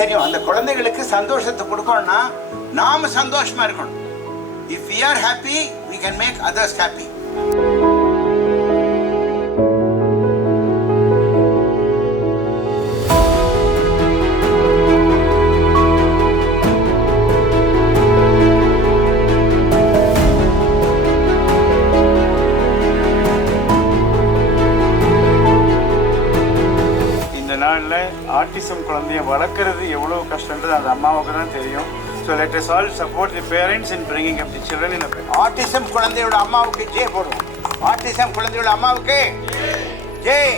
தெரியும் அந்த குழந்தைகளுக்கு சந்தோஷத்தை கொடுக்கணும்னா நாம சந்தோஷமா இருக்கணும். If we are happy, we can make others happy. இந்த நாளில் ஆட்டிசம் குழந்தைய வளர்க்குறது எவ்வளோ கஷ்டன்றது அந்த அம்மாவுக்கு தான் தெரியும். So let us all support the parents in bringing up the children in a way. Autism குழந்தையோட அம்மாவுக்கு ஜெய் போடுவோம். ஆட்டிசம் குழந்தையோட அம்மாவுக்கு ஜெய்.